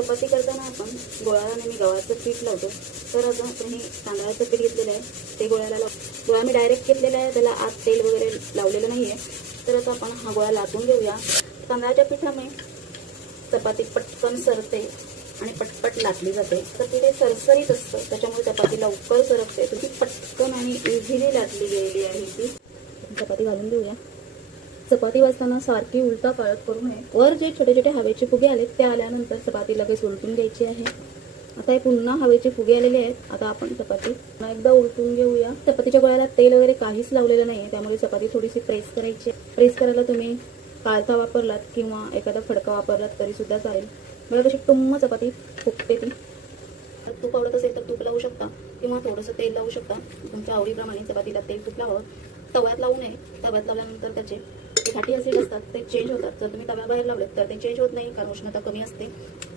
चपाती करताना आपण गोळाला नेहमी गव्हाचं पीठ लावतो. तर आता आपण हे तांदळाचं पीठ घेतलेलं आहे. ते गोळ्याला लाव गोळा मी डायरेक्ट घेतलेला आहे. त्याला आत तेल वगैरे लावलेलं नाही आहे तर आता आपण हा गोळा लाटून घेऊया. तांदळाच्या पिठामुळे चपाती पटकन सरते आणि पटपट लाटली जाते. तर तिथे सरसरीत असतं. त्याच्यामुळे चपाती लवकर सरकते. तर ती पटकन आणि इझिली लाटली गेलेली आहे ती. चपाती घालून देऊया चपाती वाजताना सारखी उलटा काळत करू नये. वर जे छोटे छोटे हवेचे फुगे आलेत ते आल्यानंतर चपाती लगेच उलटून घ्यायची आहे. आता हे पुन्हा हवेचे फुगे आलेले आहेत. आता आपण चपाती पुन्हा एकदा उलटून घेऊया. चपातीच्या गोळ्याला तेल वगैरे काहीच लावलेलं नाही त्यामुळे चपाती थोडीशी प्रेस करायची प्रेस करायला तुम्ही काळथा वापरलात किंवा एखादा फडका वापरलात तरी सुद्धा चालेल. मला तशी टुम्म चपाती फुगते ती. तूप आवडत असेल तर तूप लावू शकता किंवा थोडंसं तेल लावू शकता. तुमच्या आवडीप्रमाणे चपातीला तेल तूप लावं तव्यात लावू नये. तव्यात लावल्यानंतर त्याचे जे फॅटी ॲसिड असतात ते चेंज होतात. जर तुम्ही तव्याबाहेर लावलेत तर ते चेंज होत नाही कारण उष्णता कमी असते.